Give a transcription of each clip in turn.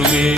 me.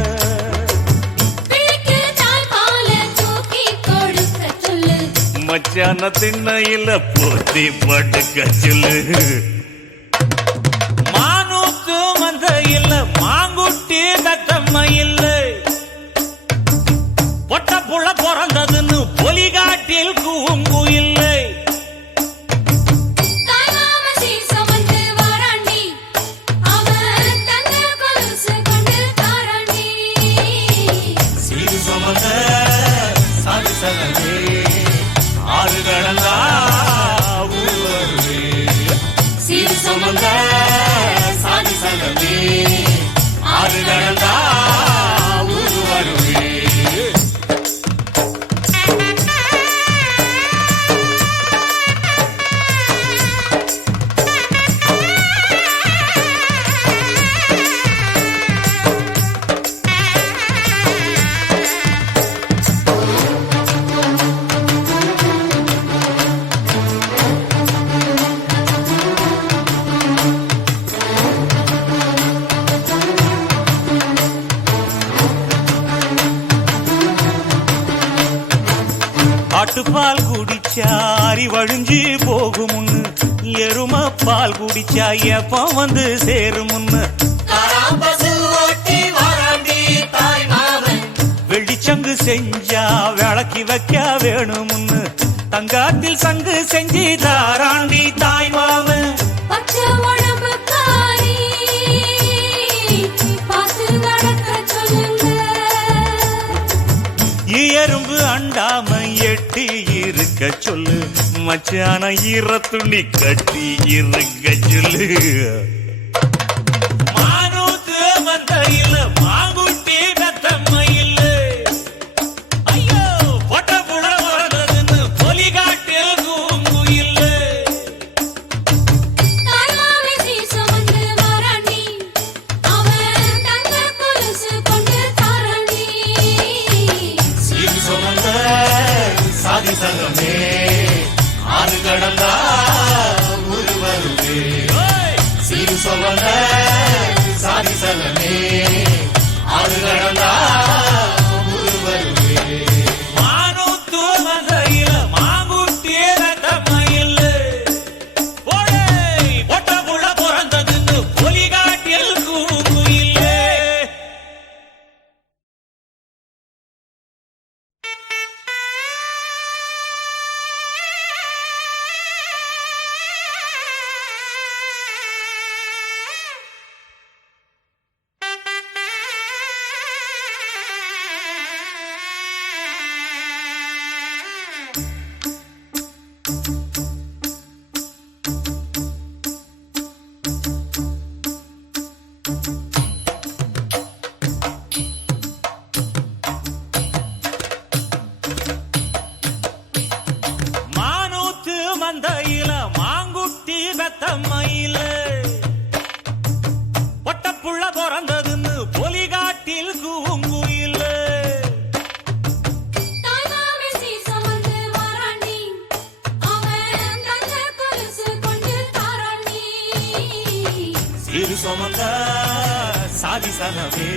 கல்யாண திண்ணையில போத்தி படுக்க சொல்லு. மானூத்து மந்த இல்ல மாங்குட்டி தக்கம்ம இல்ல. பொட்ட புள்ள பிறந்ததுன்னு பொலிகாட்டில் கூங்கு இல்ல. அழிஞ்சு போகும் முன்னு எரும பால் குடிச்சாய எப்பம் வந்து சேரும் வெள்ளிச்சங்கு செஞ்சா விளக்கி வைக்க வேணும் முன்னு தங்காத்தில் சங்கு செஞ்சு தாராண்டி தாய் மாமன் எறும்பு அண்டாம எட்டி இருக்க சொல்லு. மச்சான ஈர துணி கட்டி இருக்க சொல்லு. Bartholomew. புள்ள பிறந்ததுன்னு பொலிகாட்டில் கூங்குயில். சிறு சுமந்த சாதி சனமே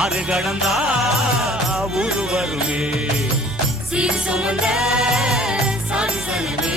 ஆறு கடந்தா ஊரு வருமே. சிறு சுமந்த சாதி சனமே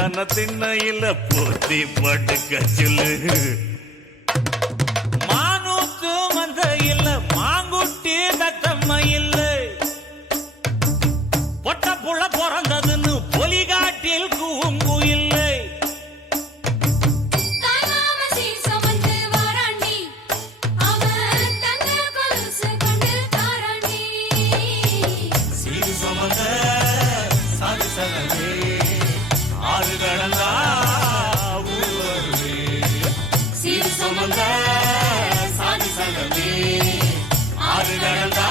கல்யாண திண்ணையில போத்தி படுக்க சொல்லு. சுமந்த சாதி சலமே ஆறு நடந்தா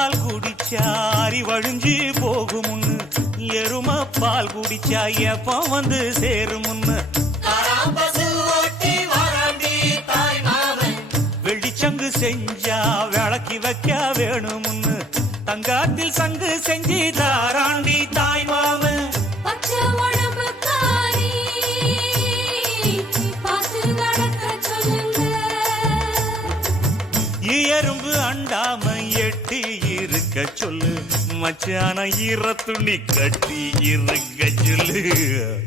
எருமப்பால் குடிச்சாரி வழிஞ்சு போகுமுன்னு. எருமப்பால் குடிச்சா எப்ப வந்து சேருமுன்னு. வெள்ளிச்சங்கு செஞ்சா விளக்கி வைக்க வேணுமுன்னு. தங்காத்தில் சங்கு செஞ்சு தாராண்டி தாய் மாமு எறும்பு அண்டாம எட்டி இருக்க சொல்லு. மச்சான ஈரத்துணி கட்டி இருக்க சொல்லு.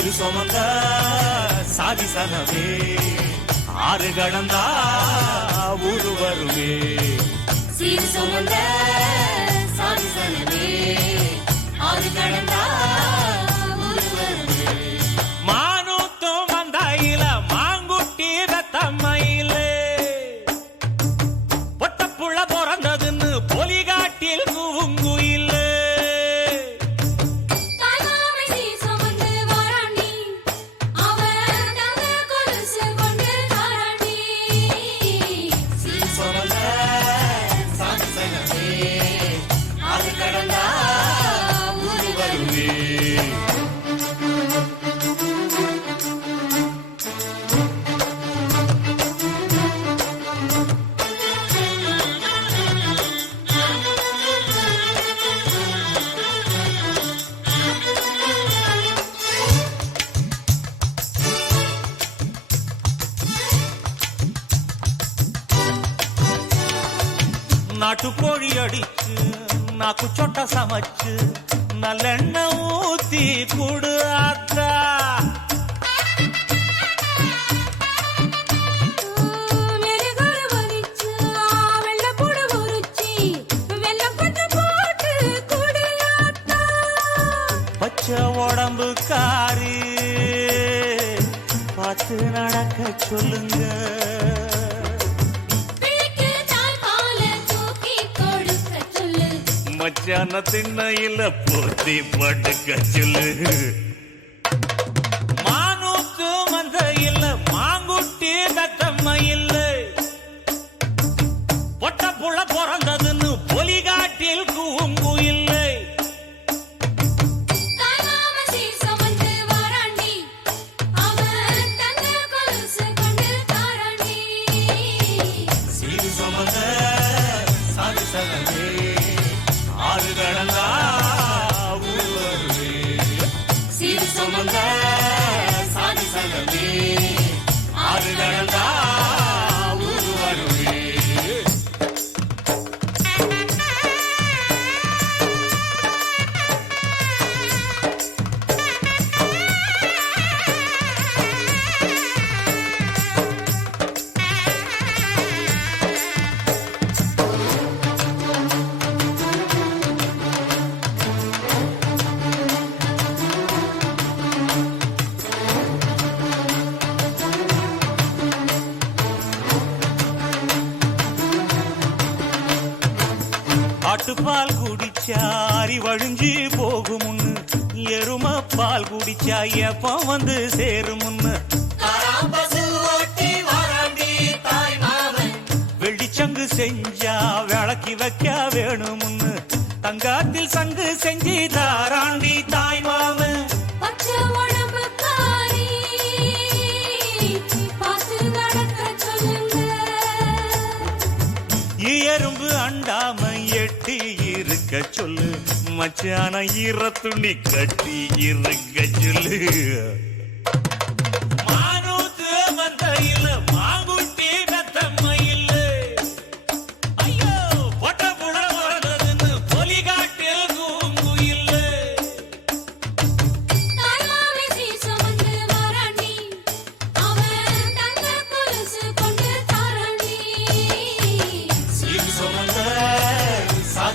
சுமந்த சாதி சனமே ஆறு கடந்தா ஊரு வருமே. சீர் சுமந்த சாதி சனமே ஆறு கடந்தா நாட்டுக்கோழி அடிச்சு நாக்கு சொட்ட சமைச்சு நல்லெண்ணெய் ஊத்தி குடு ஆத்தா. பச்சை உடம்பு காரி பார்த்து நடக்க சொல்லுங்க மச்சான திண்ணையில போத்தி படுக்க சொல்லு. ஆட்டுப்பால் குடிச்சா அரி வழிஞ்சு போகுமுன்னு எரும பால் குடிச்சா எப்ப வந்து சேருமுன்னு வெள்ளிச்சங்கு செஞ்சா விளக்கி வைக்க வேணுமுன்னு தங்காத்தில் சங்கு செஞ்சு தாராண்டி கட்டி இருக்க சொல்லு. மச்சான ஈர துணி கட்டி இருக்க சொல்லு.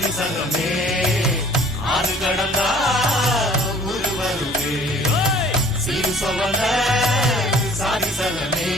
சாதி சங்கமே ஆறு கடந்தா ஊரு வருவே சீர் ஆறு கடந்தா